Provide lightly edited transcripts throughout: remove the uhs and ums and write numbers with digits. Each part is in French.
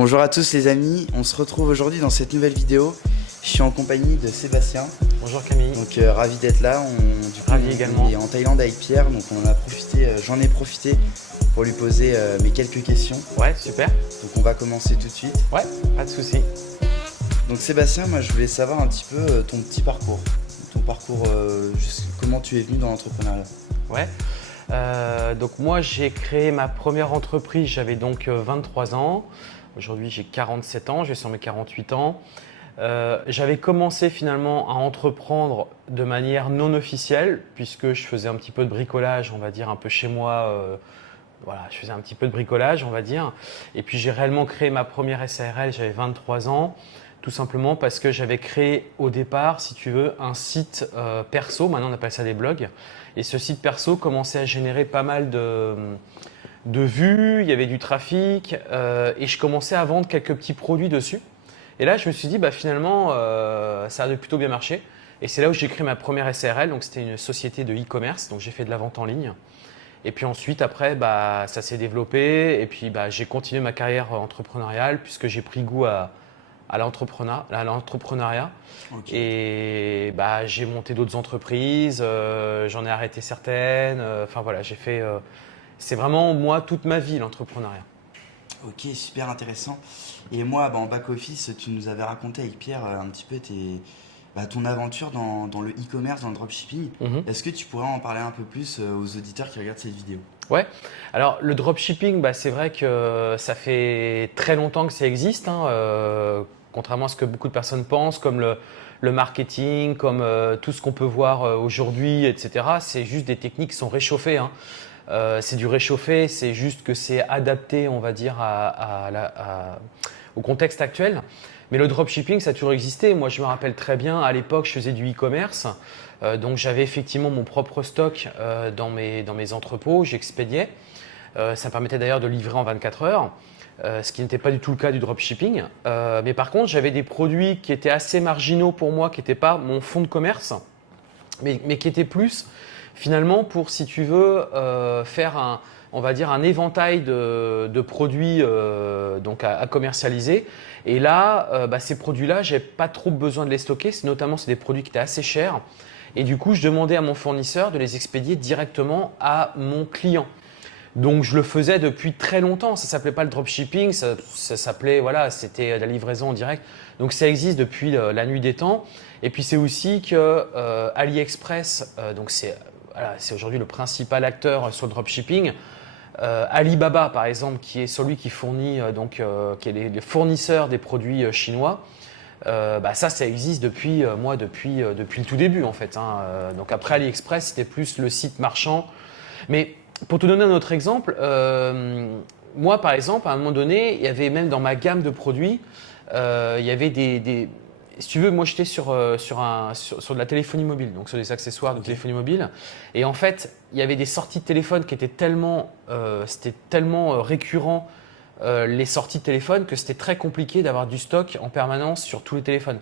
Bonjour à tous les amis, on se retrouve aujourd'hui dans cette nouvelle vidéo. Je suis en compagnie de Sébastien. Bonjour Camille. Donc ravi d'être là. Ravi également. On est en Thaïlande avec Pierre, donc j'en ai profité pour lui poser mes quelques questions. Ouais, super. Donc on va commencer tout de suite. Ouais, pas de souci. Donc Sébastien, moi je voulais savoir un petit peu ton petit parcours. Ton parcours, comment tu es venu dans l'entrepreneuriat. Ouais. Donc moi j'ai créé ma première entreprise, j'avais donc 23 ans. Aujourd'hui j'ai 47 ans, je vais sur mes 48 ans. J'avais commencé finalement à entreprendre de manière non officielle puisque je faisais un petit peu de bricolage, on va dire un peu chez moi. Voilà, je faisais un petit peu de bricolage, on va dire. Et puis j'ai réellement créé ma première SARL, j'avais 23 ans. Tout simplement parce que j'avais créé au départ, si tu veux, un site perso, maintenant on appelle ça des blogs. Et ce site perso commençait à générer pas mal de vues, il y avait du trafic et je commençais à vendre quelques petits produits dessus. Et là, je me suis dit, bah, finalement, ça a plutôt bien marché. Et c'est là où j'ai créé ma première SARL, donc c'était une société de e-commerce, donc j'ai fait de la vente en ligne. Et puis ensuite, après, bah, ça s'est développé et puis bah, j'ai continué ma carrière entrepreneuriale puisque j'ai pris goût à l'entrepreneuriat. Okay. Et bah, j'ai monté d'autres entreprises, j'en ai arrêté certaines. Enfin voilà, j'ai fait. C'est vraiment moi toute ma vie l'entrepreneuriat. Ok, super intéressant. Et moi, en back-office, tu nous avais raconté avec Pierre un petit peu ton aventure dans le e-commerce, dans le dropshipping. Est-ce que tu pourrais en parler un peu plus aux auditeurs qui regardent cette vidéo? Ouais, alors le dropshipping, bah, c'est vrai que ça fait très longtemps que ça existe, hein, contrairement à ce que beaucoup de personnes pensent, comme le marketing, comme tout ce qu'on peut voir aujourd'hui, etc. C'est juste des techniques qui sont réchauffées, hein. C'est du réchauffé, c'est juste que c'est adapté, on va dire, au contexte actuel. Mais le dropshipping, ça a toujours existé. Moi, je me rappelle très bien, à l'époque, je faisais du e-commerce. Donc, j'avais effectivement mon propre stock dans mes entrepôts, j'expédiais. Ça me permettait d'ailleurs de livrer en 24 heures, ce qui n'était pas du tout le cas du dropshipping. Mais par contre, j'avais des produits qui étaient assez marginaux pour moi, qui n'étaient pas mon fonds de commerce, mais qui étaient plus finalement pour, si tu veux, faire on va dire un éventail de produits donc à commercialiser. Et là, ces produits-là, j'ai pas trop besoin de les stocker. Notamment, c'est des produits qui étaient assez chers. Et du coup, je demandais à mon fournisseur de les expédier directement à mon client. Donc, je le faisais depuis très longtemps. Ça s'appelait pas le dropshipping, ça s'appelait, voilà, c'était la livraison en direct. Donc, ça existe depuis la nuit des temps. Et puis, c'est aussi que AliExpress, donc c'est aujourd'hui le principal acteur sur le dropshipping. Alibaba, par exemple, qui est celui qui fournit, qui est les fournisseurs des produits chinois, ça existe depuis le tout début, en fait, hein. Donc après AliExpress, c'était plus le site marchand. Mais pour te donner un autre exemple, moi, par exemple, à un moment donné, il y avait même dans ma gamme de produits, il y avait si tu veux, moi j'étais sur de la téléphonie mobile, donc sur des accessoires de téléphonie mobile. Et en fait, il y avait des sorties de téléphone qui étaient c'était tellement récurrent, les sorties de téléphone, que c'était très compliqué d'avoir du stock en permanence sur tous les téléphones.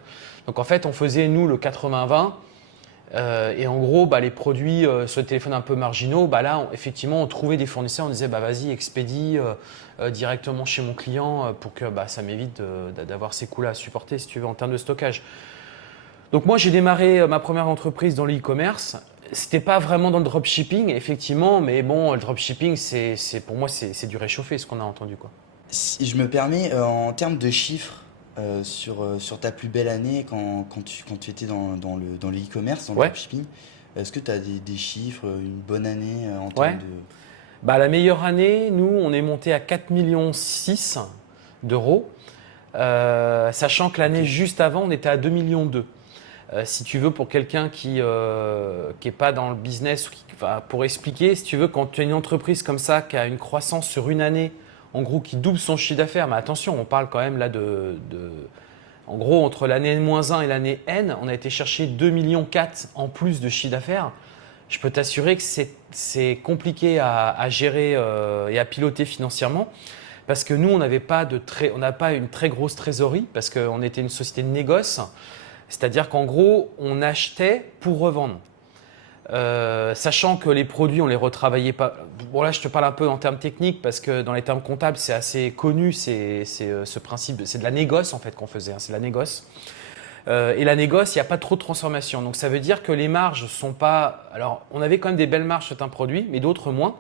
Donc en fait, on faisait nous le 80-20. Et en gros, les produits sur les téléphones un peu marginaux, là, effectivement, on trouvait des fournisseurs, on disait vas-y, expédie directement chez mon client pour que ça m'évite d'avoir ces coûts-là à supporter, si tu veux, en termes de stockage. Donc moi, j'ai démarré ma première entreprise dans l'e-commerce. C'était pas vraiment dans le dropshipping, effectivement, mais bon, le dropshipping, pour moi, c'est du réchauffé, ce qu'on a entendu, quoi. Si je me permets, en termes de chiffres, sur ta plus belle année quand tu étais dans le e-commerce, dans le Ouais. dropshipping, est-ce que tu as des chiffres, une bonne année en Ouais. termes de… La meilleure année, nous, on est monté à 4,6 millions d'euros, sachant que l'année juste avant, on était à 2,2 millions. Si tu veux, pour quelqu'un qui n'est pas dans le business, pour expliquer, si tu veux, quand tu as une entreprise comme ça qui a une croissance sur une année, en gros, qui double son chiffre d'affaires, mais attention, on parle quand même là en gros, entre l'année N-1 et l'année N, on a été chercher 2,4 millions en plus de chiffre d'affaires. Je peux t'assurer que c'est compliqué à gérer et à piloter financièrement parce que nous, on n'a pas une très grosse trésorerie parce qu'on était une société de négoce. C'est-à-dire qu'en gros, on achetait pour revendre. Sachant que les produits, on les retravaillait pas. Bon, là, je te parle un peu en termes techniques parce que dans les termes comptables, c'est assez connu. C'est ce principe, c'est de la négoce en fait qu'on faisait. C'est de la négoce. Et la négoce, il n'y a pas trop de transformation. Donc, ça veut dire que les marges sont pas. Alors, on avait quand même des belles marges sur certains produits, mais d'autres moins.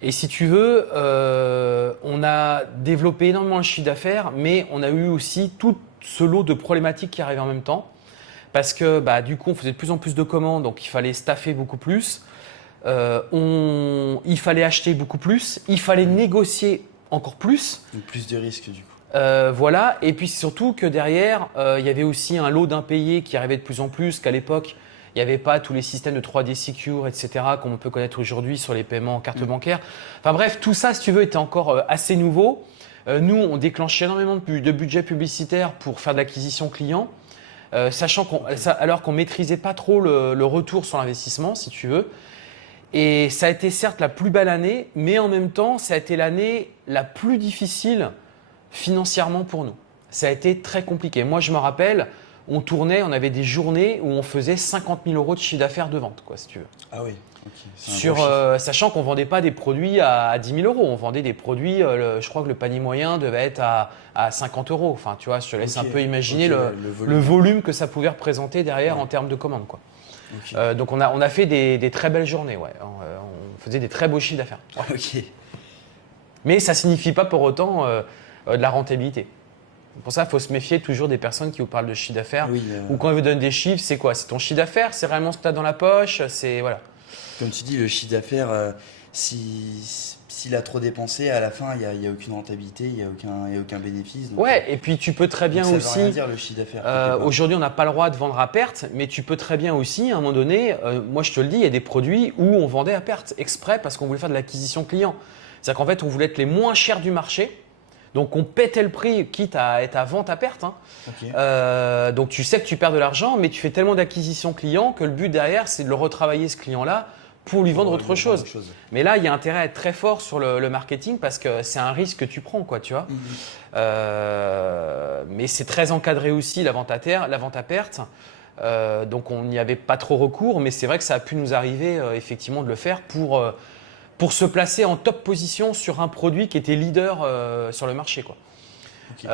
Et si tu veux, on a développé énormément le chiffre d'affaires, mais on a eu aussi tout ce lot de problématiques qui arrivaient en même temps. Parce que du coup, on faisait de plus en plus de commandes, donc il fallait staffer beaucoup plus. Il fallait acheter beaucoup plus. Il fallait négocier encore plus. Donc plus de risques du coup. Voilà. Et puis surtout que derrière, il y avait aussi un lot d'impayés qui arrivait de plus en plus, qu'à l'époque, il n'y avait pas tous les systèmes de 3D Secure, etc., comme on peut connaître aujourd'hui sur les paiements en carte bancaire. Enfin bref, tout ça, si tu veux, était encore assez nouveau. Nous, on déclenchait énormément de budget publicitaire pour faire de l'acquisition client. Sachant alors qu'on ne maîtrisait pas trop le retour sur l'investissement, si tu veux. Et ça a été certes la plus belle année, mais en même temps, ça a été l'année la plus difficile financièrement pour nous. Ça a été très compliqué. Moi, je me rappelle, on tournait, on avait des journées où on faisait 50 000 € de chiffre d'affaires de vente, quoi, si tu veux. Ah oui, ok. Sachant qu'on ne vendait pas des produits à 10 000 €, on vendait des produits, je crois que le panier moyen devait être à 50 €. Enfin, tu vois, je te laisse un peu imaginer le volume que ça pouvait représenter derrière en termes de commandes, quoi. Okay. Donc on a fait des très belles journées, ouais. On faisait des très beaux chiffres d'affaires. Ouais. Ok. Mais ça ne signifie pas pour autant de la rentabilité. Pour ça, il faut se méfier toujours des personnes qui vous parlent de chiffre d'affaires. Oui, ou quand ils vous donnent des chiffres, c'est quoi? C'est ton chiffre d'affaires? C'est réellement ce que tu as dans la poche? C'est voilà. Comme tu dis, le chiffre d'affaires, s'il a trop dépensé, à la fin, il n'y a aucune rentabilité, il n'y a aucun bénéfice. Donc, ouais, et puis tu peux très bien aussi. Ça veut rien dire le chiffre d'affaires. Aujourd'hui, on n'a pas le droit de vendre à perte, mais tu peux très bien aussi, à un moment donné, moi je te le dis, il y a des produits où on vendait à perte exprès parce qu'on voulait faire de l'acquisition client. C'est-à-dire qu'en fait, on voulait être les moins chers du marché. Donc, on pétait le prix, quitte à être à vente à perte. Hein. Okay. Donc, tu sais que tu perds de l'argent, mais tu fais tellement d'acquisition client que le but derrière, c'est de le retravailler, ce client-là, pour lui vendre autre chose. Mais là, il y a intérêt à être très fort sur le marketing parce que c'est un risque que tu prends, quoi, tu vois. Mais c'est très encadré aussi, la vente à perte. Donc, on n'y avait pas trop recours, mais c'est vrai que ça a pu nous arriver effectivement de le faire pour se placer en top position sur un produit qui était leader sur le marché, quoi. Okay.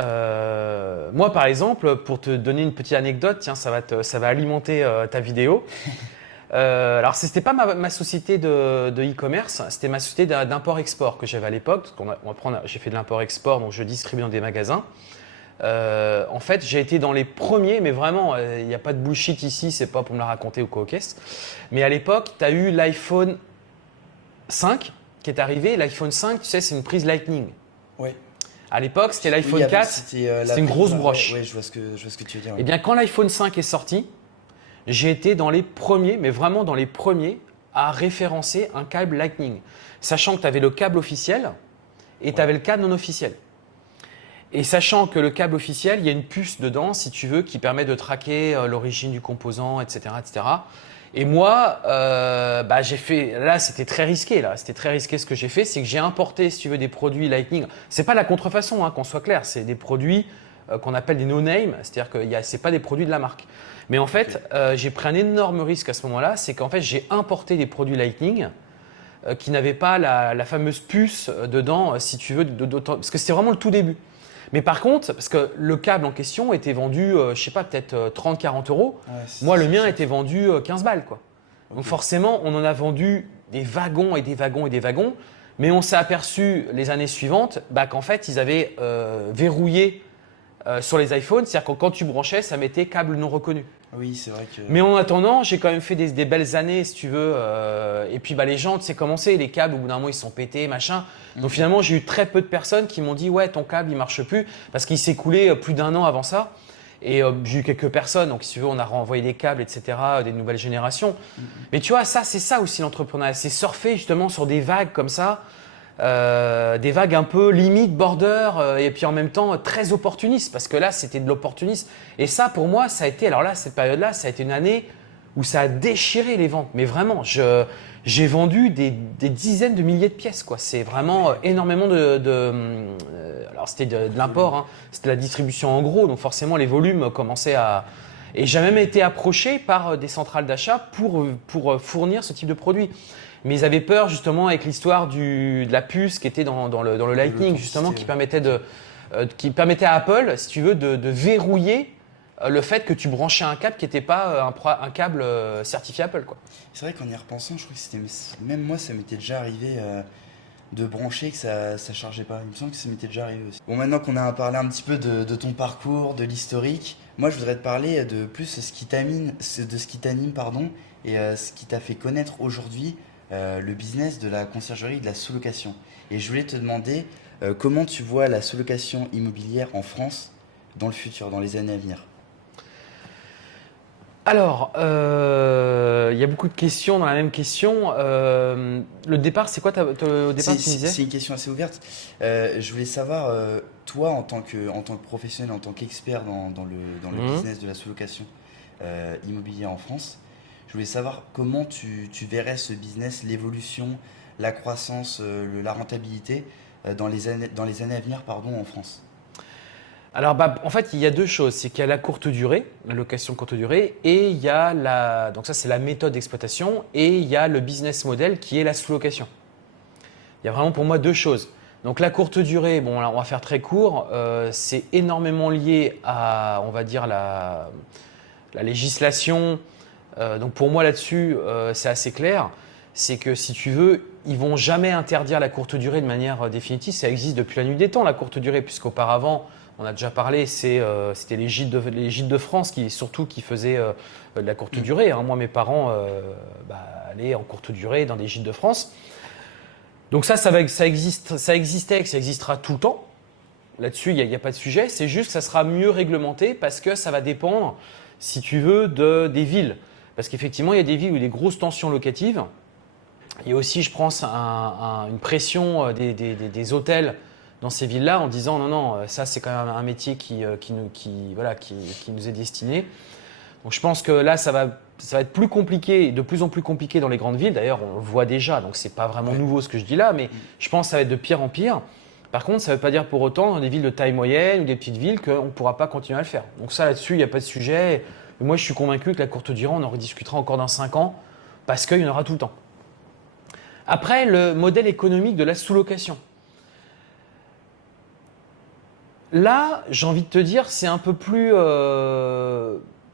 Moi, par exemple, pour te donner une petite anecdote, tiens, ça va alimenter ta vidéo. Alors, ce n'était pas ma société de e-commerce, c'était ma société d'import-export que j'avais à l'époque. J'ai fait de l'import-export, donc je distribue dans des magasins. En fait, j'ai été dans les premiers, mais vraiment, il n'y a pas de bullshit ici, c'est pas pour me la raconter ou quoi au caisse. Mais à l'époque, tu as eu l'iPhone 5 qui est arrivé. L'iPhone 5, tu sais, c'est une prise Lightning. Oui. À l'époque, c'était l'iPhone 4, c'était une grosse broche. Oui, je vois ce que tu veux dire. Ouais. Eh bien, quand l'iPhone 5 est sorti, j'ai été dans les premiers, mais vraiment dans les premiers, à référencer un câble Lightning. Sachant que tu avais le câble officiel et tu avais le câble non officiel. Et sachant que le câble officiel, il y a une puce dedans, si tu veux, qui permet de traquer l'origine du composant, etc., etc. Et moi, j'ai fait. Là, c'était très risqué. C'était très risqué ce que j'ai fait, c'est que j'ai importé, si tu veux, des produits Lightning. C'est pas la contrefaçon, hein, qu'on soit clair. C'est des produits qu'on appelle des no-name, c'est-à-dire que c'est pas des produits de la marque. Mais en fait, j'ai pris un énorme risque à ce moment-là, c'est qu'en fait, j'ai importé des produits Lightning qui n'avaient pas la fameuse puce dedans, si tu veux, parce que c'était vraiment le tout début. Mais par contre, parce que le câble en question était vendu, je sais pas, peut-être 30-40 €. Ouais, moi, le mien était vendu 15 balles, quoi. Okay. Donc forcément, on en a vendu des wagons et des wagons et des wagons. Mais on s'est aperçu les années suivantes qu'en fait, ils avaient verrouillé sur les iPhones. C'est-à-dire que quand tu branchais, ça mettait câble non reconnu. Oui, c'est vrai que… Mais en attendant, j'ai quand même fait des belles années, si tu veux. Et puis, les gens, tu sais comment c'est, les câbles, au bout d'un moment, ils sont pétés, machin. Donc, finalement, j'ai eu très peu de personnes qui m'ont dit « Ouais, ton câble, il marche plus. » Parce qu'il s'est écoulé plus d'1 an avant ça. Et j'ai eu quelques personnes. Donc, si tu veux, on a renvoyé des câbles, etc., des nouvelles générations. Mais tu vois, c'est ça aussi l'entrepreneuriat. C'est surfer justement sur des vagues comme ça. Des vagues un peu limite border et puis en même temps très opportunistes parce que là c'était de l'opportunisme et ça pour moi ça a été, alors là cette période là ça a été une année où ça a déchiré les ventes, mais vraiment j'ai vendu des dizaines de milliers de pièces, quoi. C'est vraiment énormément alors c'était de l'import, hein. C'était la distribution en gros, donc forcément les volumes commençaient à… Et j'ai même été approché par des centrales d'achat pour fournir ce type de produit. Mais ils avaient peur justement avec l'histoire de la puce qui était dans le Lightning, justement, qui permettait à Apple, si tu veux, de verrouiller le fait que tu branchais un câble qui n'était pas un câble certifié Apple, quoi. C'est vrai qu'en y repensant, je crois que même moi, ça m'était déjà arrivé de brancher que ça chargeait pas. Il me semble que ça m'était déjà arrivé aussi. Bon, maintenant qu'on a parlé un petit peu de ton parcours, de l'historique, moi je voudrais te parler de plus de ce qui t'anime, pardon, et ce qui t'a fait connaître aujourd'hui le business de la conciergerie et de la sous-location. Et je voulais te demander comment tu vois la sous-location immobilière en France dans le futur, dans les années à venir. Alors, il y a beaucoup de questions dans la même question. Le départ, c'est quoi au départ, tu me disais? C'est une question assez ouverte. Je voulais savoir, toi, en tant que professionnel, en tant qu'expert dans le business de la sous-location immobilière en France, je voulais savoir comment tu verrais ce business, l'évolution, la croissance, la rentabilité dans les années à venir, pardon, en France. Alors, en fait, il y a deux choses. C'est qu'il y a la courte durée, la location courte durée, et il y a donc ça, c'est la méthode d'exploitation, et il y a le business model qui est la sous-location. Il y a vraiment pour moi deux choses. Donc, la courte durée, bon, là, on va faire très court, c'est énormément lié à, on va dire, la législation. Donc, pour moi, là-dessus, c'est assez clair. C'est que si tu veux, ils vont jamais interdire la courte durée de manière définitive. Ça existe depuis la nuit des temps, la courte durée, puisqu'auparavant, on a déjà parlé, c'était les gîtes de France qui faisaient de la courte durée. Hein. Moi, mes parents allaient en courte durée dans des gîtes de France. Donc ça existait et ça existera tout le temps. Là-dessus, il n'y a pas de sujet. C'est juste que ça sera mieux réglementé parce que ça va dépendre, si tu veux, des villes. Parce qu'effectivement, il y a des villes où il y a des grosses tensions locatives. Il y a aussi, je pense, une pression des hôtels dans ces villes-là en disant non, ça c'est quand même un métier qui nous est destiné. Donc je pense que là, ça va être plus compliqué, de plus en plus compliqué dans les grandes villes. D'ailleurs, on le voit déjà, donc c'est pas vraiment nouveau ce que je dis là, mais je pense que ça va être de pire en pire. Par contre, ça ne veut pas dire pour autant dans des villes de taille moyenne ou des petites villes qu'on ne pourra pas continuer à le faire. Donc ça, là-dessus, il n'y a pas de sujet. Et moi, je suis convaincu que la courte durée, on en rediscutera encore dans 5 ans parce qu'il y en aura tout le temps. Après, le modèle économique de la sous-location. Là, j'ai envie de te dire, c'est un peu plus…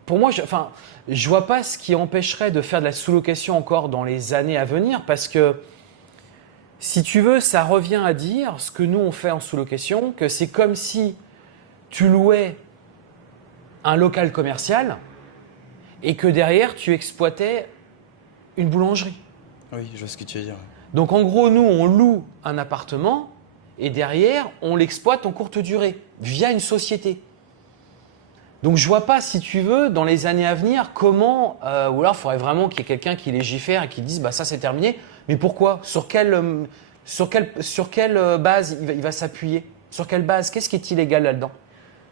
pour moi, je vois pas ce qui empêcherait de faire de la sous-location encore dans les années à venir parce que, si tu veux, ça revient à dire ce que nous on fait en sous-location, que c'est comme si tu louais un local commercial et que derrière tu exploitais une boulangerie. Oui, je vois ce que tu veux dire. Donc en gros, nous on loue un appartement et derrière on l'exploite en courte durée via une société. Donc je vois pas, si tu veux, dans les années à venir, comment, ou alors il faudrait vraiment qu'il y ait quelqu'un qui légifère et qui dise ça c'est terminé. Mais pourquoi? Sur quelle base il va s'appuyer? Sur quelle base? Qu'est-ce qui est illégal là-dedans?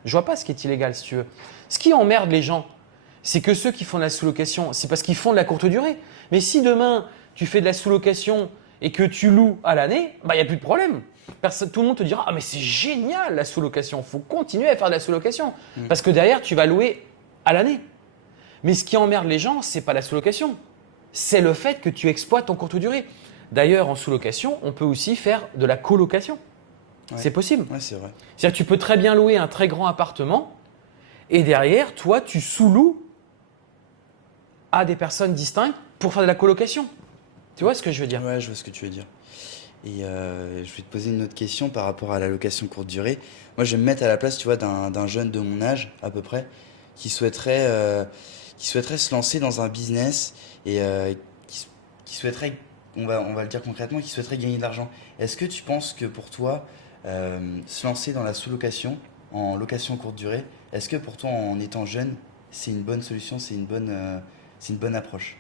Je vois pas ce qui est illégal, si tu veux. Ce qui emmerde les gens, c'est que ceux qui font de la sous-location, c'est parce qu'ils font de la courte durée. Mais si demain, tu fais de la sous-location et que tu loues à l'année, il n'y a plus de problème. Tout le monde te dira « Ah mais c'est génial la sous-location, il faut continuer à faire de la sous-location. » Parce que derrière, tu vas louer à l'année. Mais ce qui emmerde les gens, ce n'est pas la sous-location. C'est le fait que tu exploites en courte durée. D'ailleurs, en sous-location, on peut aussi faire de la colocation. Ouais. C'est possible. Ouais, c'est vrai. C'est-à-dire que tu peux très bien louer un très grand appartement et derrière, toi, tu sous-loues à des personnes distinctes pour faire de la colocation. Tu vois ce que je veux dire? Ouais, je vois ce que tu veux dire. Et je vais te poser une autre question par rapport à la location courte durée. Moi, je vais me mettre à la place, tu vois, d'un jeune de mon âge, à peu près, qui souhaiterait se lancer dans un business et qui souhaiterait, on va le dire concrètement, qui souhaiterait gagner de l'argent. Est-ce que tu penses que pour toi, se lancer dans la sous-location, en location courte durée, est-ce que pour toi, en étant jeune, c'est une bonne solution, c'est une bonne approche?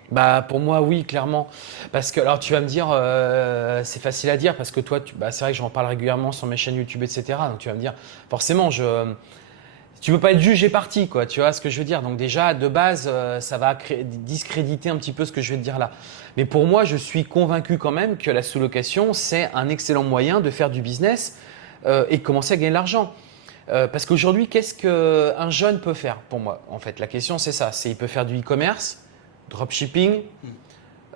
Pour moi, oui, clairement. Parce que, alors tu vas me dire, c'est facile à dire parce que toi, c'est vrai que j'en parle régulièrement sur mes chaînes YouTube, etc. Donc tu vas me dire, forcément, tu veux pas être jugé parti, quoi. Tu vois ce que je veux dire? Donc déjà, de base, ça va discréditer un petit peu ce que je vais te dire là. Mais pour moi, je suis convaincu quand même que la sous-location, c'est un excellent moyen de faire du business et de commencer à gagner de l'argent. Parce qu'aujourd'hui, qu'est-ce qu'un jeune peut faire pour moi? En fait, la question, c'est ça. Il peut faire du e-commerce, dropshipping,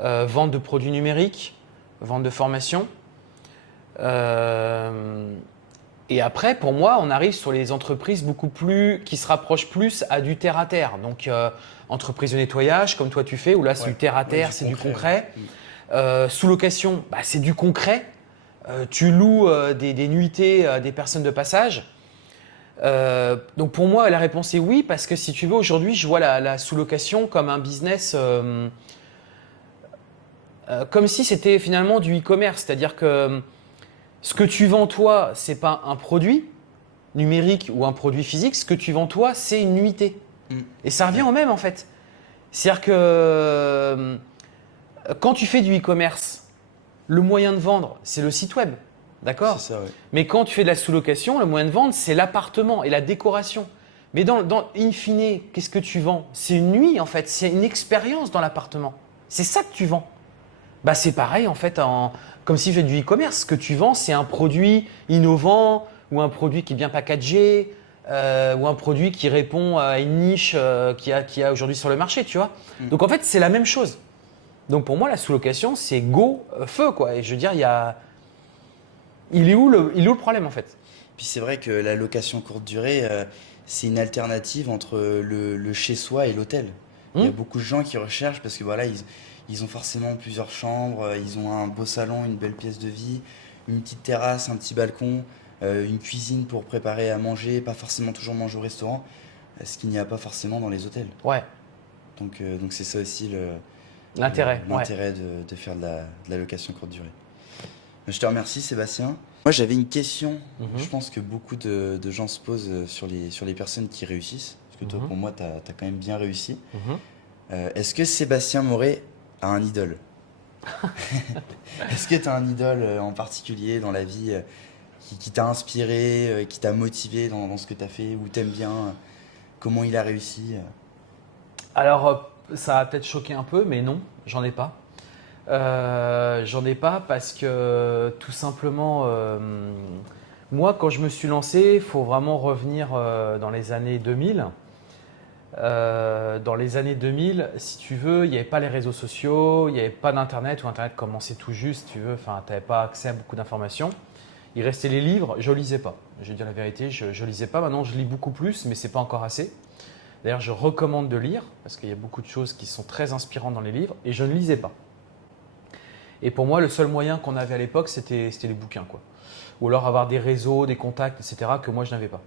vente de produits numériques, vente de formation. Et après, pour moi, on arrive sur les entreprises qui se rapprochent plus à du terre-à-terre. Donc, entreprise de nettoyage, comme toi tu fais, où là, c'est du terre-à-terre, c'est du concret. Sous-location, c'est du concret. Tu loues des nuitées à des personnes de passage. Donc pour moi, la réponse est oui, parce que si tu veux, aujourd'hui, je vois la sous-location comme un business, comme si c'était finalement du e-commerce. C'est-à-dire que ce que tu vends toi, ce n'est pas un produit numérique ou un produit physique. Ce que tu vends toi, c'est une nuitée. Et ça revient au même en fait. C'est-à-dire que quand tu fais du e-commerce, le moyen de vendre, c'est le site web. D'accord? C'est ça, ouais. Mais quand tu fais de la sous-location, le moyen de vente, c'est l'appartement et la décoration. Mais dans in fine, qu'est-ce que tu vends? C'est une nuit en fait, c'est une expérience dans l'appartement. C'est ça que tu vends. C'est pareil en fait, comme si je fais du e-commerce. Ce que tu vends, c'est un produit innovant ou un produit qui est bien packagé ou un produit qui répond à une niche qu'il y a aujourd'hui sur le marché, tu vois. Donc en fait, c'est la même chose. Donc pour moi, la sous-location, c'est go, feu quoi. Et je veux dire, il est où le problème en fait? Puis c'est vrai que la location courte durée, c'est une alternative entre le chez-soi et l'hôtel. Il y a beaucoup de gens qui recherchent parce que voilà, ils ont forcément plusieurs chambres, ils ont un beau salon, une belle pièce de vie, une petite terrasse, un petit balcon, une cuisine pour préparer à manger, pas forcément toujours manger au restaurant, ce qu'il n'y a pas forcément dans les hôtels. Ouais. Donc c'est ça aussi l'intérêt de faire de la location courte durée. Je te remercie Sébastien. Moi j'avais une question, je pense que beaucoup de gens se posent sur les personnes qui réussissent, parce que toi pour moi tu as quand même bien réussi. Est-ce que Sébastien Moret a un idole? Est-ce que tu as un idole en particulier dans la vie qui t'a inspiré, qui t'a motivé dans ce que tu as fait, ou t'aimes bien, comment il a réussi? Alors, ça va peut-être choquer un peu, mais non, j'en ai pas. J'en ai pas parce que tout simplement, moi, quand je me suis lancé, il faut vraiment revenir dans les années 2000. Dans les années 2000, si tu veux, il n'y avait pas les réseaux sociaux, il n'y avait pas d'Internet, ou Internet commençait tout juste, si tu veux, enfin, tu n'avais pas accès à beaucoup d'informations. Il restait les livres, je ne lisais pas. Je vais dire la vérité, je ne lisais pas. Maintenant, je lis beaucoup plus, mais ce n'est pas encore assez. D'ailleurs, je recommande de lire, parce qu'il y a beaucoup de choses qui sont très inspirantes dans les livres, et je ne lisais pas. Et pour moi, le seul moyen qu'on avait à l'époque, c'était les bouquins, quoi. Ou alors avoir des réseaux, des contacts, etc., que moi, je n'avais pas.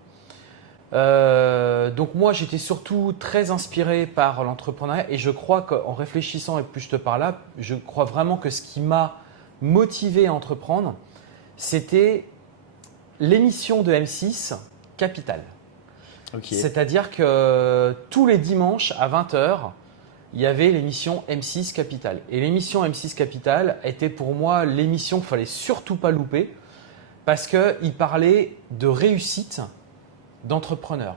Donc moi, j'étais surtout très inspiré par l'entrepreneuriat, et je crois qu'en réfléchissant, et plus je te parle là, je crois vraiment que ce qui m'a motivé à entreprendre, c'était l'émission de M6 Capital. Okay. C'est-à-dire que tous les dimanches à 20h, il y avait l'émission M6 Capital. Et l'émission M6 Capital était pour moi l'émission qu'il ne fallait surtout pas louper, parce qu'il parlait de réussite d'entrepreneurs.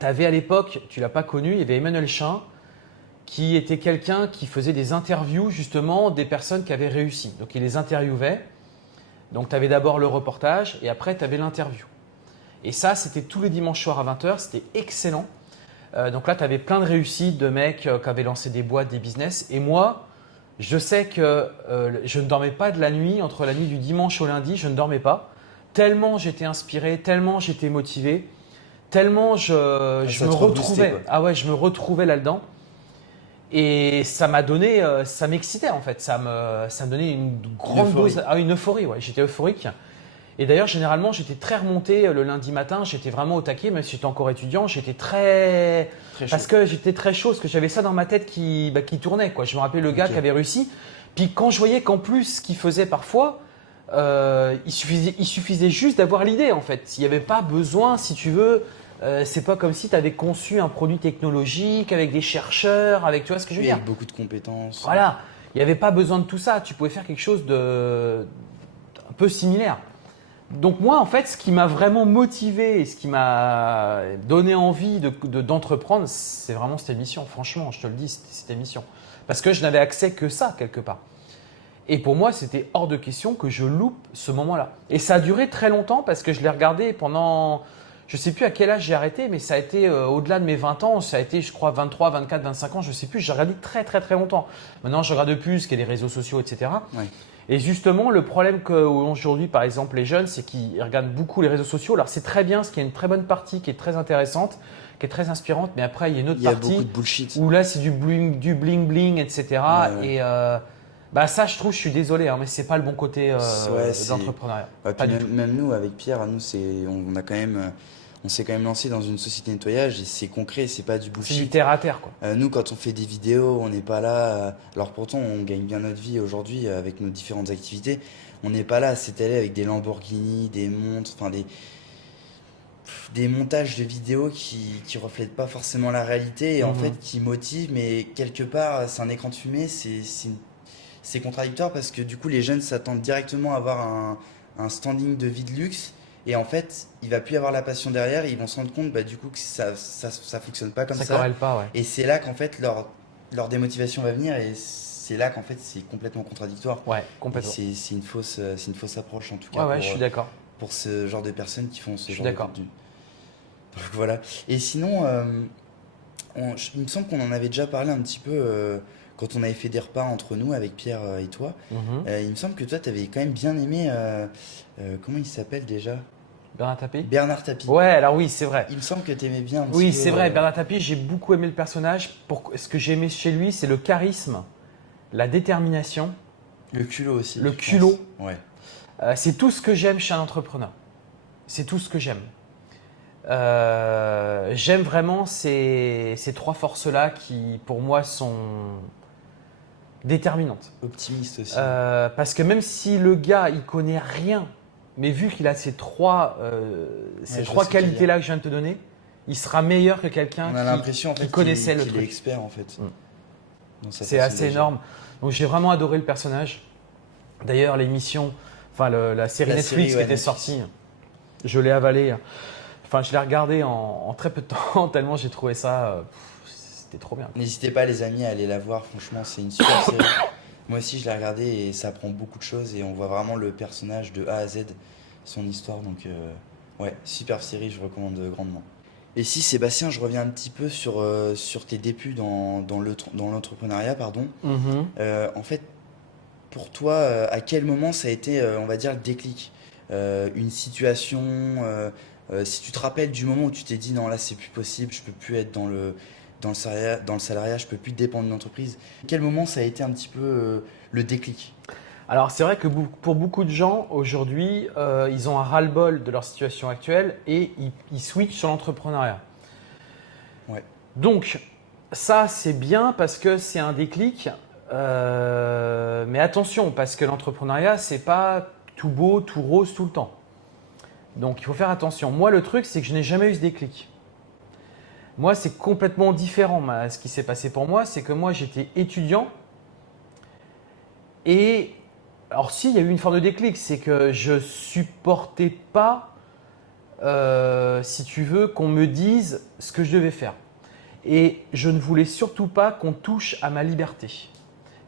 Tu avais à l'époque, tu ne l'as pas connu, il y avait Emmanuel Chin, qui était quelqu'un qui faisait des interviews justement des personnes qui avaient réussi. Donc il les interviewait. Donc tu avais d'abord le reportage et après tu avais l'interview. Et ça, c'était tous les dimanches soirs à 20h, c'était excellent. Donc là, tu avais plein de réussites de mecs qui avaient lancé des boîtes, des business. Et moi, je sais que je ne dormais pas de la nuit, entre la nuit du dimanche au lundi, je ne dormais pas. Tellement j'étais inspiré, tellement j'étais motivé, tellement je me retrouvais. Boosté, je me retrouvais là-dedans. Et ça m'a donné, ça m'excitait en fait, ça me donnait une grande dose, une euphorie, ouais, j'étais euphorique. Et d'ailleurs, généralement, j'étais très remonté le lundi matin, j'étais vraiment au taquet, même si j'étais encore étudiant, j'étais très chaud. Parce que j'étais très chaud, parce que j'avais ça dans ma tête qui tournait, quoi. Je me rappelais le gars qui avait réussi. Puis quand je voyais qu'en plus, ce qu'il faisait parfois, il suffisait juste d'avoir l'idée en fait. Il n'y avait pas besoin, si tu veux, c'est pas comme si tu avais conçu un produit technologique avec des chercheurs, avec, tu vois ce que je veux dire? Avec beaucoup de compétences. Voilà, il n'y avait pas besoin de tout ça. Tu pouvais faire quelque chose de un peu similaire. Donc moi, en fait, ce qui m'a vraiment motivé et ce qui m'a donné envie d'entreprendre, c'est vraiment cette émission. Franchement, je te le dis, c'était cette émission. Parce que je n'avais accès que ça, quelque part. Et pour moi, c'était hors de question que je loupe ce moment-là. Et ça a duré très longtemps parce que je l'ai regardé pendant… Je ne sais plus à quel âge j'ai arrêté, mais ça a été au-delà de mes 20 ans. Ça a été, je crois, 23, 24, 25 ans. Je ne sais plus. J'ai regardé très, très, très longtemps. Maintenant, je regarde plus, qu'il y a les réseaux sociaux, etc. Ouais. Et justement, le problème qu'aujourd'hui, par exemple, les jeunes, c'est qu'ils regardent beaucoup les réseaux sociaux. Alors, c'est très bien, parce qu'il y a une très bonne partie qui est très intéressante, qui est très inspirante. Mais après, il y a une autre partie beaucoup de bullshit. où là, c'est du bling bling, etc. Ouais. Et ça, je trouve, je suis désolé, hein, mais c'est pas le bon côté d'entrepreneuriat. Pas du tout. Même nous, avec Pierre, nous, on a quand même, on s'est quand même lancé dans une société de nettoyage et c'est concret, c'est pas du C'est du bullshit. terre à terre, quoi. Nous, quand on fait des vidéos, on n'est pas là. Alors pourtant, on gagne bien notre vie aujourd'hui avec nos différentes activités. On n'est pas là à s'étaler avec des Lamborghini, des montres, enfin des montages de vidéos qui reflètent pas forcément la réalité et en fait qui motivent, mais quelque part, c'est un écran de fumée, c'est contradictoire parce que du coup, les jeunes s'attendent directement à avoir un standing de vie de luxe. Et en fait, il va plus y avoir la passion derrière et ils vont se rendre compte du coup que ça fonctionne pas comme ça. Ça corrèle pas, ouais. Et c'est là qu'en fait leur démotivation va venir et c'est là qu'en fait c'est complètement contradictoire. Ouais, complètement. C'est une fausse approche en tout cas Ouais, je suis d'accord. pour ce genre de personnes qui font ce Je suis genre de d'accord. contenu. Donc voilà. Et sinon, il me semble qu'on en avait déjà parlé un petit peu quand on avait fait des repas entre nous avec Pierre et toi. Il me semble que toi, tu avais quand même bien aimé. Comment il s'appelle déjà? Bernard Tapie. Bernard Tapie. Ouais, alors oui, c'est vrai. Il me semble que tu aimais bien un petit Oui, peu, c'est vrai, Bernard Tapie, j'ai beaucoup aimé le personnage. Ce que j'ai aimé chez lui, c'est le charisme, la détermination, le culot aussi. le je culot. pense. Ouais. C'est tout ce que j'aime chez un entrepreneur. C'est tout ce que j'aime. J'aime vraiment ces trois forces-là qui, pour moi, sont déterminantes. Optimiste aussi. Parce que même si le gars, il connaît rien, mais vu qu'il a ces trois qualités-là que je viens de te donner, il sera meilleur que quelqu'un On a l'impression en qui fait connaissait le qu'il est truc. expert en fait. C'est assez énorme. Donc j'ai vraiment adoré le personnage. D'ailleurs, l'émission, enfin la série Netflix qui était sortie, je l'ai avalée. Enfin, je l'ai regardée en très peu de temps, tellement j'ai trouvé ça. C'était trop bien. N'hésitez pas les amis à aller la voir, franchement c'est une super série. Moi aussi je l'ai regardée et ça apprend beaucoup de choses et on voit vraiment le personnage de A à Z, son histoire. Donc ouais, super série, je recommande grandement. Et si Sébastien, je reviens un petit peu sur tes débuts dans l'entrepreneuriat, pardon. En fait, pour toi, à quel moment ça a été, on va dire, le déclic? Une situation, si tu te rappelles du moment où tu t'es dit non là c'est plus possible, je peux plus être dans le salariat, je peux plus dépendre d'une entreprise. Quel moment ça a été un petit peu le déclic? Alors c'est vrai que pour beaucoup de gens aujourd'hui, ils ont un ras-le-bol de leur situation actuelle et ils switchent sur l'entrepreneuriat. Ouais. Donc ça c'est bien parce que c'est un déclic, mais attention parce que l'entrepreneuriat c'est pas tout beau, tout rose tout le temps. Donc il faut faire attention. Moi le truc c'est que je n'ai jamais eu ce déclic. Moi c'est complètement différent. Ce qui s'est passé pour moi c'est que moi j'étais étudiant et alors si, il y a eu une forme de déclic, c'est que je supportais pas, si tu veux, qu'on me dise ce que je devais faire. Et je ne voulais surtout pas qu'on touche à ma liberté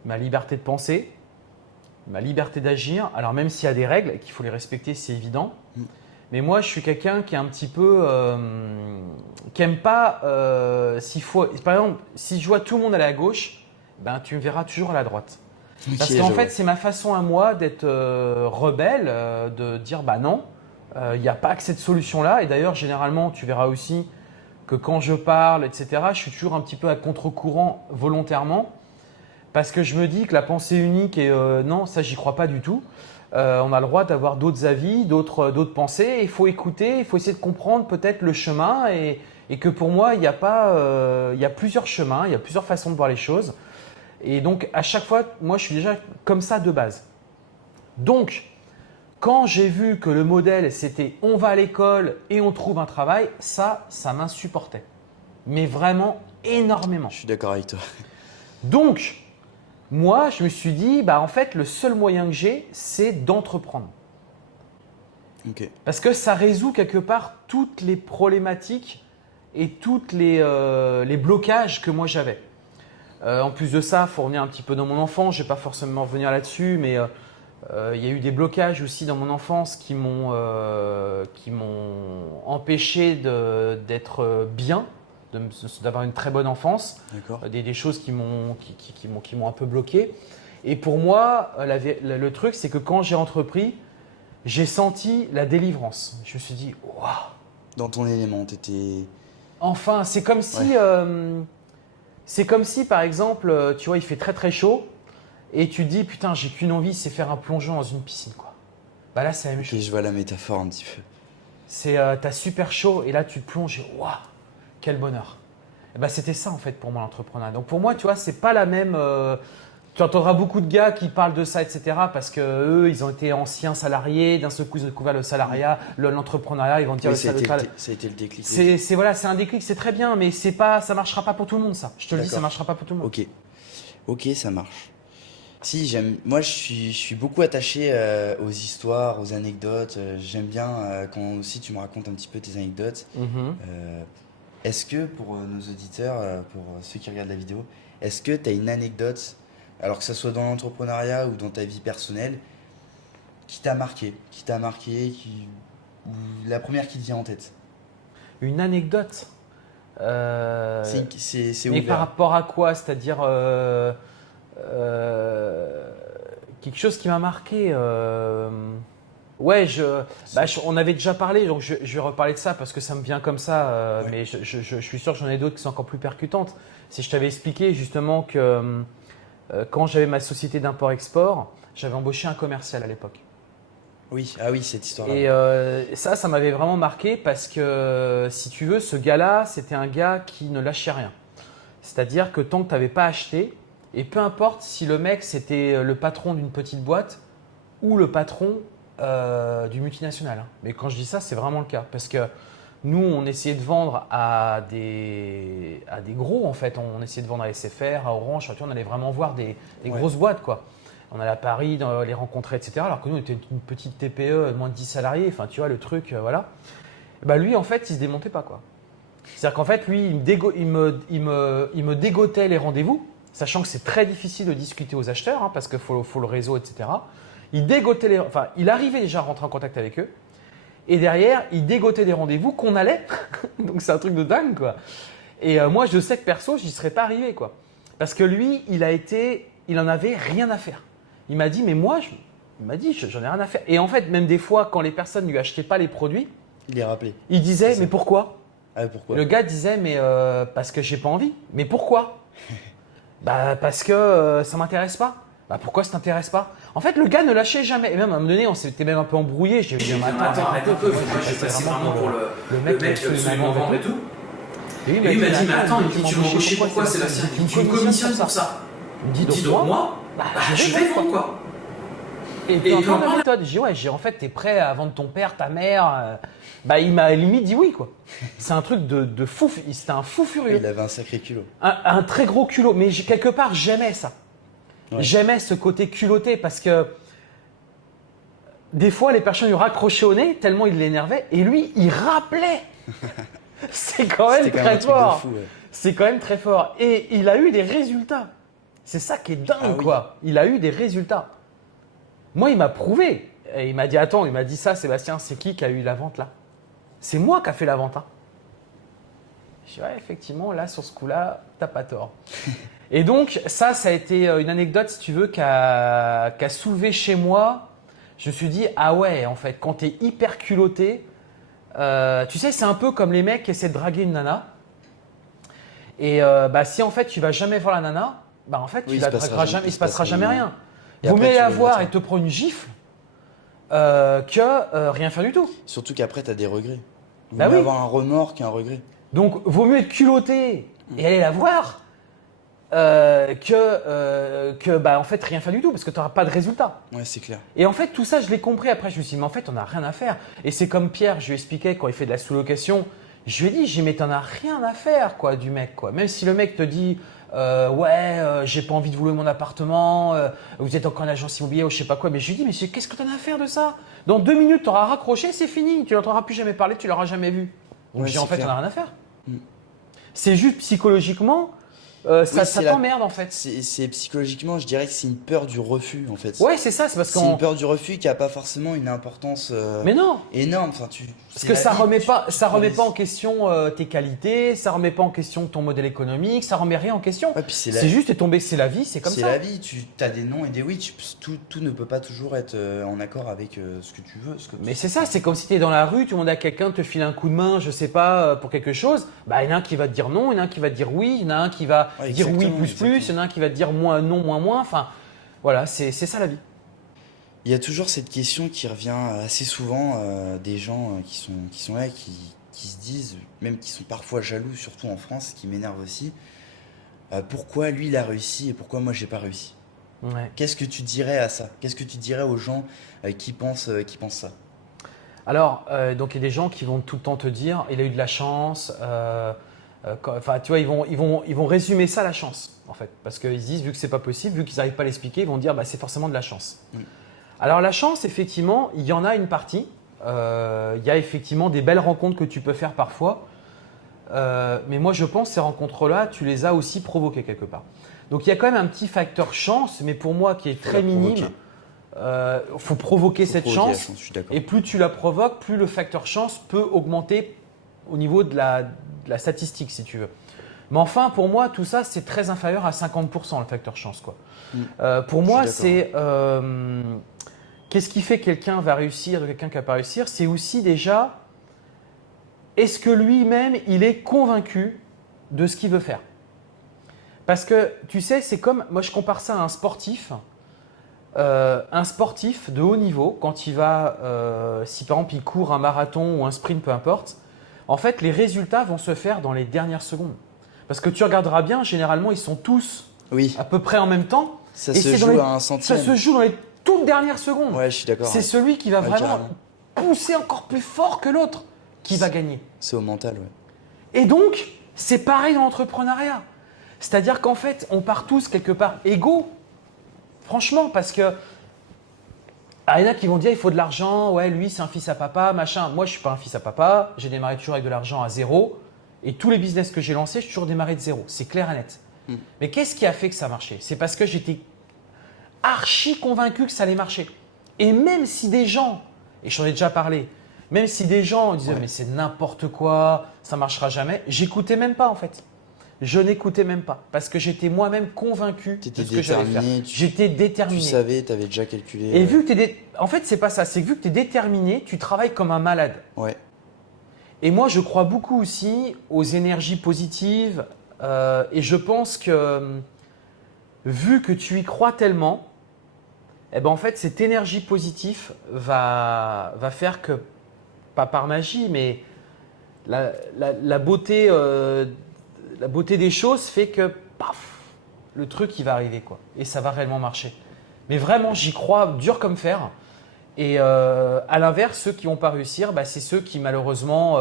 de penser, ma liberté d'agir. Alors même s'il y a des règles et qu'il faut les respecter, c'est évident. Mais moi, je suis quelqu'un qui est un petit peu, qui aime pas. Par exemple, si je vois tout le monde aller à gauche, ben tu me verras toujours à la droite. Parce qu'en fait, c'est ma façon à moi d'être rebelle, de dire bah non, il n'y a pas que cette solution-là. Et d'ailleurs, généralement, tu verras aussi que quand je parle, etc., je suis toujours un petit peu à contre-courant volontairement. Parce que je me dis que la pensée unique, et non, ça, j'y crois pas du tout. On a le droit d'avoir d'autres avis, d'autres pensées. Il faut écouter, il faut essayer de comprendre peut-être le chemin. Et que pour moi, il y a plusieurs chemins, il y a plusieurs façons de voir les choses. Et donc, à chaque fois, moi, je suis déjà comme ça de base. Donc, quand j'ai vu que le modèle, c'était on va à l'école et on trouve un travail, ça m'insupportait. Mais vraiment énormément. Je suis d'accord avec toi. Donc, moi, je me suis dit, bah, en fait, le seul moyen que j'ai, c'est d'entreprendre. Okay. Parce que ça résout quelque part toutes les problématiques et tous les blocages que moi j'avais. En plus de ça, il faut revenir un petit peu dans mon enfance. Je ne vais pas forcément revenir là-dessus, mais Il y a eu des blocages aussi dans mon enfance qui m'ont empêché d'être bien, d'avoir une très bonne enfance. Des choses qui m'ont un peu bloqué. Et pour moi, le truc, c'est que quand j'ai entrepris, j'ai senti la délivrance. Je me suis dit, waouh! Dans ton élément, t'étais… Enfin, c'est comme si, par exemple, tu vois, il fait très très chaud. Et tu te dis, putain, j'ai qu'une envie, c'est faire un plongeon dans une piscine, quoi. Bah là, c'est la même chose. Ok, je vois la métaphore un petit peu. T'as super chaud et là, tu te plonges et waouh, quel bonheur. Et bah, c'était ça, en fait, pour moi, l'entrepreneuriat. Donc, pour moi, tu vois, c'est pas la même… tu entendras beaucoup de gars qui parlent de ça, etc. parce qu'eux, ils ont été anciens salariés. D'un seul coup, ils ont découvert le salariat, l'entrepreneuriat. Ils vont te dire… Oui, ça a été le déclic. C'est un déclic, c'est très bien, mais ça marchera pas pour tout le monde, ça. Je te le dis, ça marchera pas pour tout le monde. Ok, ça marche. Si, moi je suis beaucoup attaché aux histoires, aux anecdotes. J'aime bien quand aussi tu me racontes un petit peu tes anecdotes. Est-ce que pour nos auditeurs, pour ceux qui regardent la vidéo, est-ce que tu as une anecdote, alors que ce soit dans l'entrepreneuriat ou dans ta vie personnelle, qui t'a marqué, ou la première qui te vient en tête? Une anecdote C'est mais ouvert. par rapport à quoi? C'est-à-dire quelque chose qui m'a marqué. Ouais, on avait déjà parlé, donc je vais reparler de ça parce que ça me vient comme ça. Ouais. Mais je suis sûr que j'en ai d'autres qui sont encore plus percutantes. Si je t'avais expliqué justement que quand j'avais ma société d'import-export, j'avais embauché un commercial à l'époque. Oui, cette histoire-là. Et ça m'avait vraiment marqué parce que, si tu veux, ce gars-là, c'était un gars qui ne lâchait rien. C'est-à-dire que tant que tu n'avais pas acheté, et peu importe si le mec, c'était le patron d'une petite boîte ou le patron du multinational. Mais quand je dis ça, c'est vraiment le cas. Parce que nous, on essayait de vendre à des gros, en fait. On essayait de vendre à SFR, à Orange. On allait vraiment voir des grosses boîtes, quoi. On allait à Paris, les rencontrer, etc. Alors que nous, on était une petite TPE de moins de 10 salariés. Enfin, tu vois, le truc, voilà. Et bah, lui, en fait, il se démontait pas, quoi. C'est-à-dire qu'en fait, lui, il me dégotait les rendez-vous, sachant que c'est très difficile de discuter aux acheteurs, hein, parce qu'il faut le réseau, etc. Il arrivait déjà à rentrer en contact avec eux. Et derrière, il dégotait des rendez-vous qu'on allait. Donc, c'est un truc de dingue, quoi. Et moi, je sais que perso, j'y serais pas arrivé, quoi. Parce que lui, il en avait rien à faire. Il m'a dit, mais moi, j'en ai rien à faire. Et en fait, même des fois, quand les personnes ne lui achetaient pas les produits, il les rappelait. Il disait, mais pourquoi? Pourquoi? Le gars disait, mais parce que j'ai pas envie. Mais pourquoi? Bah parce que ça m'intéresse pas. Bah pourquoi ça t'intéresse pas? En fait, le gars ne lâchait jamais. Et même à un moment donné, on s'était même un peu embrouillé. J'ai dit, attends, arrête un peu. Je suis passé vraiment pour le mec qui veut absolument vendre et tout. Et lui, il m'a dit, mais attends, tu m'as embauché pourquoi, Sébastien? Tu me commissionnes pour ça. Il me dit, donc moi, je vais vendre quoi? Et puis encore la méthode. J'ai dit, ouais, en fait, t'es prêt à vendre ton père, ta mère. Bah, il m'a limite dit oui, quoi. C'est un truc de fou. C'était un fou furieux. Il avait un sacré culot. Un très gros culot. Mais quelque part, j'aimais ça. Ouais. J'aimais ce côté culotté parce que des fois, les personnes lui raccrochaient au nez tellement il l'énervait. Et lui, il rappelait. C'est quand même très fort. Fou, ouais. C'est quand même très fort. Et il a eu des résultats. C'est ça qui est dingue, quoi. Il a eu des résultats. Moi, il m'a prouvé. Et il m'a dit, attends, il m'a dit ça, Sébastien, c'est qui a eu la vente là? C'est moi qui a fait la vente. Hein. Je dis, ouais, effectivement, là, sur ce coup-là, t'as pas tort. Et donc, ça a été une anecdote, si tu veux, qui a soulevé chez moi. Je me suis dit, ah ouais, en fait, quand t'es hyper culotté, tu sais, c'est un peu comme les mecs qui essaient de draguer une nana. Et si en fait, tu vas jamais voir la nana, bah en fait, tu la dragueras jamais, il se passera jamais rien. Vaut mieux la voir et te prendre une gifle que rien faire du tout. Surtout qu'après, tu as des regrets. Vaut mieux avoir un remords qu'un regret. Donc, vaut mieux être culotté et aller la voir que en fait, rien faire du tout parce que tu n'auras pas de résultat. Ouais, c'est clair. Et en fait, tout ça, je l'ai compris. Après, je me suis dit, mais en fait, on n'a rien à faire. Et c'est comme Pierre, je lui expliquais quand il fait de la sous-location. Je lui ai dit, mais t'en as rien à faire, quoi, du mec, quoi. Même si le mec te dit, j'ai pas envie de vous louer mon appartement, vous êtes encore en agence immobilière ou je sais pas quoi. Mais je lui dis, mais qu'est-ce que t'en as à faire de ça? Dans 2 minutes, t'auras raccroché, c'est fini. Tu n'entendras plus jamais parler, tu l'auras jamais vu. Donc, en fait, t'en as rien à faire. C'est juste psychologiquement, ça t'emmerde en fait. C'est psychologiquement, je dirais que c'est une peur du refus en fait. Ouais, c'est ça, c'est parce C'est une peur du refus qui a pas forcément une importance mais non, énorme. Enfin, parce que ça remet pas en question tes qualités, ça remet pas en question ton modèle économique, ça remet rien en question. Ouais, puis c'est juste t'es tombé, c'est la vie, c'est comme ça. C'est la vie, tu as des non et des oui, tout ne peut pas toujours être en accord avec ce que tu veux. Mais c'est ça, c'est comme si tu es dans la rue, tu demandes à quelqu'un de te filer un coup de main, je sais pas, pour quelque chose, bah il y en a un qui va te dire non, il y en a un qui va te dire oui, il y en a un qui va dire oui plus, il y en a un qui va te dire moins non, moins, enfin voilà, c'est ça la vie. Il y a toujours cette question qui revient assez souvent des gens qui sont là, qui se disent, même qui sont parfois jaloux, surtout en France, qui m'énerve aussi, pourquoi lui il a réussi et pourquoi moi j'ai pas réussi. Ouais. Qu'est-ce que tu dirais à ça? Qu'est-ce que tu dirais aux gens qui pensent ça? Alors, donc il y a des gens qui vont tout le temps te dire, il a eu de la chance, enfin tu vois, ils vont résumer ça à la chance en fait, parce qu'ils se disent, vu que c'est pas possible, vu qu'ils n'arrivent pas à l'expliquer, ils vont dire, bah, c'est forcément de la chance. Alors la chance, effectivement, il y en a une partie. Il y a effectivement des belles rencontres que tu peux faire parfois. Mais moi, je pense que ces rencontres-là, tu les as aussi provoquées quelque part. Donc il y a quand même un petit facteur chance, mais pour moi qui est très minime. Faut provoquer cette chance. Et plus tu la provoques, plus le facteur chance peut augmenter au niveau de la statistique, si tu veux. Mais enfin, pour moi, tout ça, c'est très inférieur à 50% le facteur chance, quoi. Pour moi, c'est… Qu'est-ce qui fait que quelqu'un va réussir de quelqu'un qui ne va pas réussir? C'est aussi déjà, est-ce que lui-même, il est convaincu de ce qu'il veut faire? Parce que, tu sais, c'est comme, moi je compare ça à un sportif. Un sportif de haut niveau, quand il va, si par exemple il court un marathon ou un sprint, peu importe, en fait, les résultats vont se faire dans les dernières secondes. Parce que tu regarderas bien, généralement, ils sont tous à peu près en même temps. Ça se joue à un centième. Ça se joue dans les toutes dernières secondes. Ouais, je suis d'accord. C'est celui qui va vraiment pousser encore plus fort que l'autre qui va gagner. C'est au mental, ouais. Et donc, c'est pareil dans l'entrepreneuriat. C'est-à-dire qu'en fait, on part tous quelque part égaux. Franchement, parce que il y en a qui vont dire il faut de l'argent, ouais, lui c'est un fils à papa, machin. Moi, je suis pas un fils à papa. J'ai démarré toujours avec de l'argent à zéro. Et tous les business que j'ai lancés, j'ai toujours démarré de zéro. C'est clair et net. Mais qu'est-ce qui a fait que ça marchait? C'est parce que j'étais archi convaincu que ça allait marcher. Et même si des gens, et j'en ai déjà parlé, même si des gens disaient mais c'est n'importe quoi, ça marchera jamais, j'écoutais même pas en fait. Je n'écoutais même pas parce que j'étais moi-même convaincu de ce que j'allais faire. J'étais déterminé. Tu savais, tu avais déjà calculé. Et vu que en fait, c'est pas ça, c'est que vu que tu es déterminé, tu travailles comme un malade. Ouais. Et moi, je crois beaucoup aussi aux énergies positives et je pense que vu que tu y crois tellement, eh ben en fait, cette énergie positive va faire que, pas par magie, mais la beauté, la beauté des choses fait que paf, le truc il va arriver quoi, et ça va réellement marcher. Mais vraiment, j'y crois dur comme fer. Et à l'inverse, ceux qui vont pas réussir, bah, c'est ceux qui malheureusement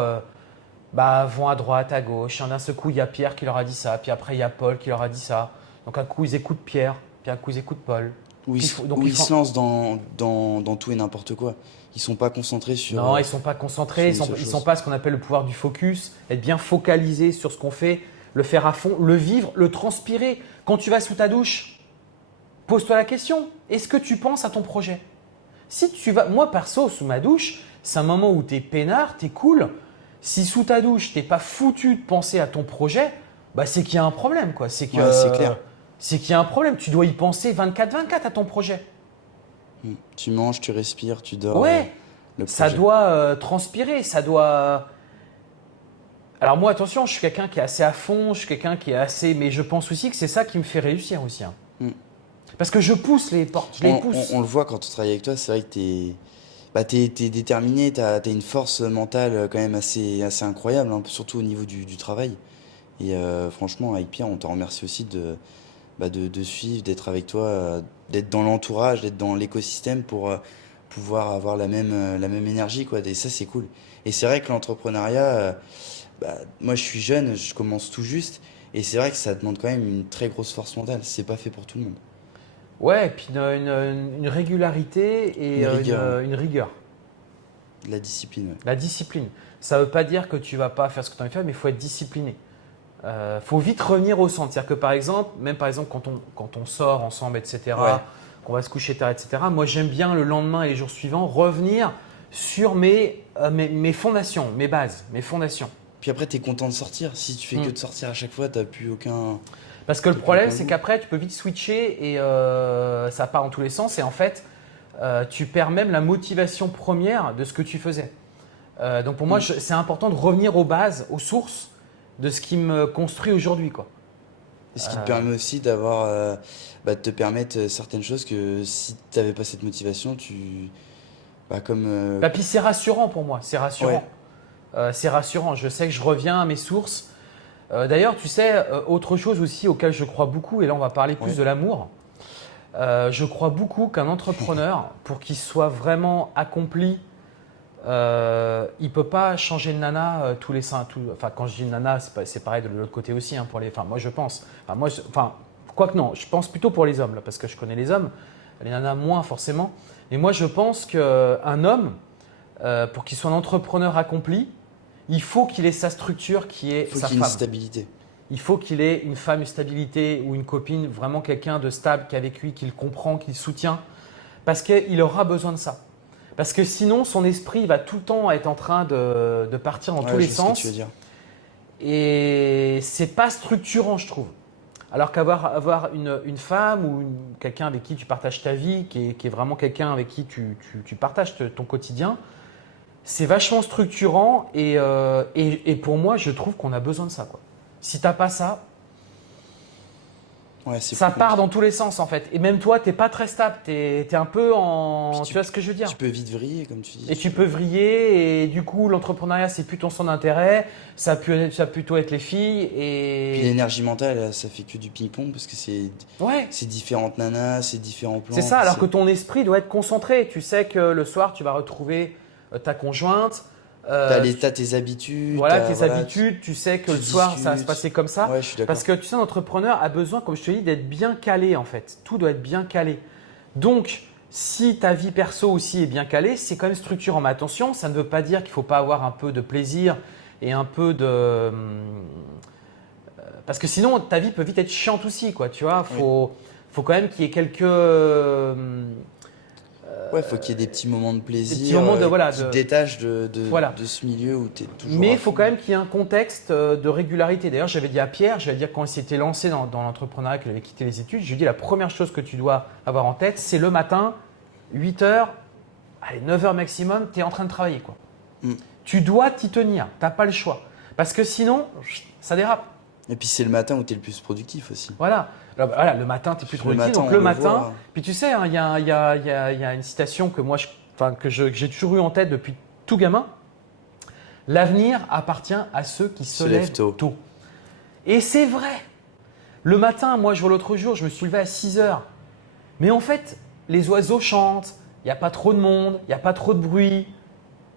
vont à droite, à gauche. D'un seul coup, il y a Pierre qui leur a dit ça, puis après il y a Paul qui leur a dit ça. Donc un coup, ils écoutent Pierre, puis un coup, ils écoutent Paul. Ils se lancent dans tout et n'importe quoi. Ils sont pas concentrés sur… Non, ils sont pas concentrés, ils sont pas ce qu'on appelle le pouvoir du focus, être bien focalisé sur ce qu'on fait, le faire à fond, le vivre, le transpirer. Quand tu vas sous ta douche, pose-toi la question, est-ce que tu penses à ton projet? Si tu vas, moi perso, sous ma douche, c'est un moment où tu es peinard, tu es cool. Si sous ta douche, tu n'es pas foutu de penser à ton projet, bah, c'est qu'il y a un problème, quoi. C'est que, c'est clair. C'est qu'il y a un problème. Tu dois y penser 24/24 à ton projet. Tu manges, tu respires, tu dors. Ouais, ça doit transpirer, ça doit… Alors moi, attention, je suis quelqu'un qui est assez à fond, je suis quelqu'un qui est assez… Mais je pense aussi que c'est ça qui me fait réussir aussi. Hein. Parce que je pousse les portes, je les pousse. On le voit quand on travaille avec toi, c'est vrai que t'es déterminé, t'as une force mentale quand même assez incroyable, hein, surtout au niveau du travail. Et franchement, avec Pierre, on te remercie aussi de suivre, d'être avec toi, d'être dans l'entourage, d'être dans l'écosystème pour pouvoir avoir la même énergie, quoi. Et ça, c'est cool. Et c'est vrai que l'entrepreneuriat, moi je suis jeune, je commence tout juste, et c'est vrai que ça demande quand même une très grosse force mentale. C'est pas fait pour tout le monde. Ouais, et puis une régularité et une rigueur. La discipline, ouais. La discipline. Ça ne veut pas dire que tu ne vas pas faire ce que tu as envie de faire, mais il faut être discipliné. faut vite revenir au centre. C'est-à-dire que par exemple, quand on sort ensemble, etc., qu'on va se coucher tard, etc., moi j'aime bien le lendemain et les jours suivants revenir sur mes fondations, mes bases, mes fondations. Puis après, tu es content de sortir. Si tu fais que de sortir à chaque fois, tu n'as plus aucun… Parce que le problème, c'est qu'après, tu peux vite switcher et ça part dans tous les sens. Et en fait, tu perds même la motivation première de ce que tu faisais. Donc pour moi, c'est important de revenir aux bases, aux sources de ce qui me construit aujourd'hui, quoi. Et ce qui te permet aussi d'avoir, de te permettre certaines choses que si tu n'avais pas cette motivation, Puis c'est rassurant pour moi, c'est rassurant. C'est rassurant, je sais que je reviens à mes sources. D'ailleurs, tu sais, autre chose aussi auquel je crois beaucoup, et là on va parler plus de l'amour. Je crois beaucoup qu'un entrepreneur, pour qu'il soit vraiment accompli, il ne peut pas changer de nana tous les 5. Enfin, quand je dis nana, c'est pareil de l'autre côté aussi pour les femmes. Moi, je pense. Quoique non, je pense plutôt pour les hommes, là, parce que je connais les hommes, les nanas moins forcément. Mais moi, je pense qu'un homme, pour qu'il soit un entrepreneur accompli, il faut qu'il ait sa structure qui est sa femme. Il faut qu'il ait une stabilité. Il faut qu'il ait une femme, une stabilité ou une copine, vraiment quelqu'un de stable qui est avec lui, qui le comprend, qui le soutient. Parce qu'il aura besoin de ça. Parce que sinon, son esprit va tout le temps être en train de partir dans tous les sens. Ce que tu veux dire. Et c'est pas structurant, je trouve. Alors qu'avoir une femme ou quelqu'un avec qui tu partages ta vie, qui est vraiment quelqu'un avec qui tu partages ton quotidien, c'est vachement structurant et pour moi, je trouve qu'on a besoin de ça, quoi. Si tu n'as pas ça, ça part dans tous les sens en fait. Et même toi, tu n'es pas très stable, tu es un peu en… Tu vois ce que je veux dire? Tu peux vite vriller, comme tu dis. Et tu peux vriller et du coup, l'entrepreneuriat, c'est plus ton centre d'intérêt, ça va plutôt être les filles. Et puis l'énergie mentale, ça fait que du ping-pong parce que c'est différentes nanas, c'est différents plans. C'est ça, alors que ton esprit doit être concentré. Tu sais que le soir, tu vas retrouver ta conjointe. T'as tes habitudes. Voilà, tes habitudes. Tu sais que le soir, ça va se passer comme ça. Ouais, je suis d'accord. Parce que tu sais, un entrepreneur a besoin, comme je te dis, d'être bien calé en fait. Tout doit être bien calé. Donc, si ta vie perso aussi est bien calée, c'est quand même structurant. Mais attention, ça ne veut pas dire qu'il ne faut pas avoir un peu de plaisir et un peu de… Parce que sinon, ta vie peut vite être chiante aussi, quoi. Tu vois, faut quand même qu'il y ait quelques… faut qu'il y ait des petits moments de plaisir, des petits moments qui te détachent de ce milieu où tu es toujours… Mais il faut quand même qu'il y ait un contexte de régularité. D'ailleurs, j'avais dit à Pierre, quand il s'était lancé dans l'entrepreneuriat, qu'il avait quitté les études, je lui ai dit la première chose que tu dois avoir en tête, c'est le matin, 8h, allez, 9h maximum, tu es en train de travailler, quoi. Tu dois t'y tenir, tu n'as pas le choix. Parce que sinon, ça dérape. Et puis c'est le matin où tu es le plus productif aussi. Voilà. Alors, voilà, le matin, tu es plus productif. Donc le matin, puis tu sais, il y a une citation que moi, que j'ai toujours eu en tête depuis tout gamin. L'avenir appartient à ceux qui se lèvent tôt. Et c'est vrai. Le matin, moi, l'autre jour, je me suis levé à 6h. Mais en fait, les oiseaux chantent, il n'y a pas trop de monde, il n'y a pas trop de bruit.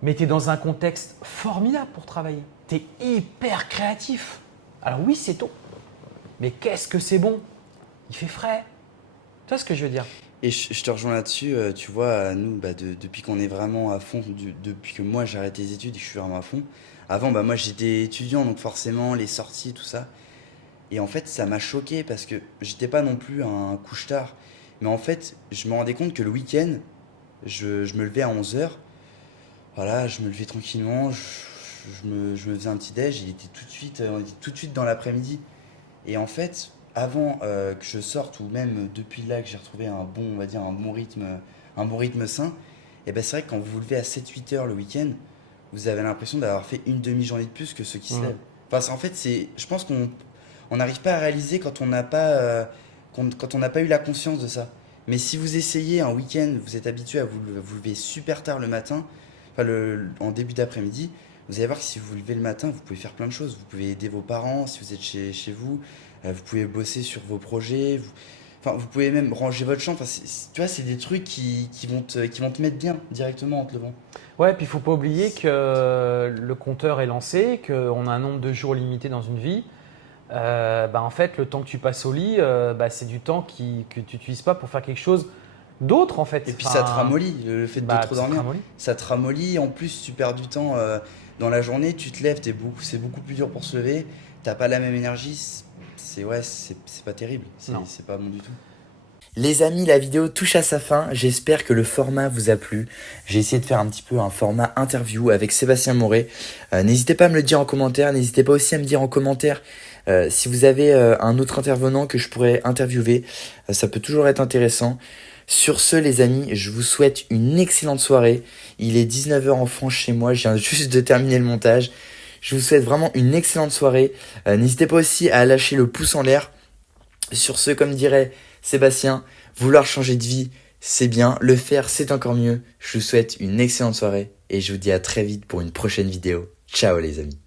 Mais tu es dans un contexte formidable pour travailler. Tu es hyper créatif. Alors oui, c'est tôt. Mais qu'est-ce que c'est bon? Il fait frais. Tu vois ce que je veux dire? Et je te rejoins là-dessus. Tu vois, nous, depuis qu'on est vraiment à fond, depuis que moi j'ai arrêté les études et que je suis vraiment à fond. Avant, moi j'étais étudiant, donc forcément les sorties, tout ça. Et en fait, ça m'a choqué parce que j'étais pas non plus un couche-tard. Mais en fait, je me rendais compte que le week-end, je me levais à 11h. Voilà, je me levais tranquillement. Je me faisais un petit déj, on était tout de suite dans l'après-midi. Et en fait, avant que je sorte, ou même depuis là que j'ai retrouvé un bon rythme sain, et c'est vrai que quand vous vous levez à 7-8 heures le week-end, vous avez l'impression d'avoir fait une demi-journée de plus que ceux qui se lèvent. Enfin, en fait, je pense qu'on n'arrive pas à réaliser quand on n'a pas eu la conscience de ça. Mais si vous essayez un week-end, vous êtes habitué à vous lever super tard le matin, en début d'après-midi, vous allez voir que si vous vous levez le matin, vous pouvez faire plein de choses. Vous pouvez aider vos parents si vous êtes chez vous. Vous pouvez bosser sur vos projets. Vous pouvez même ranger votre chambre. Tu vois, c'est des trucs qui vont te mettre bien directement en te levant. Ouais, puis il ne faut pas oublier que le compteur est lancé, qu'on a un nombre de jours limité dans une vie. En fait, le temps que tu passes au lit, c'est du temps que tu n'utilises pas pour faire quelque chose d'autre en fait. Et puis ça te ramollit, le fait de trop dormir. Ça te ramollit. En plus, tu perds du temps. dans la journée, tu te lèves, c'est beaucoup plus dur pour se lever, t'as pas la même énergie, c'est pas terrible, c'est pas bon du tout. Les amis, la vidéo touche à sa fin. J'espère que le format vous a plu. J'ai essayé de faire un petit peu un format interview avec Sébastien Moret. N'hésitez pas à me le dire en commentaire. N'hésitez pas aussi à me dire en commentaire si vous avez un autre intervenant que je pourrais interviewer. Ça peut toujours être intéressant. Sur ce, les amis, je vous souhaite une excellente soirée. Il est 19h en France chez moi. Je viens juste de terminer le montage. Je vous souhaite vraiment une excellente soirée. N'hésitez pas aussi à lâcher le pouce en l'air. Sur ce, comme dirait Sébastien, vouloir changer de vie, c'est bien. Le faire, c'est encore mieux. Je vous souhaite une excellente soirée et je vous dis à très vite pour une prochaine vidéo. Ciao les amis.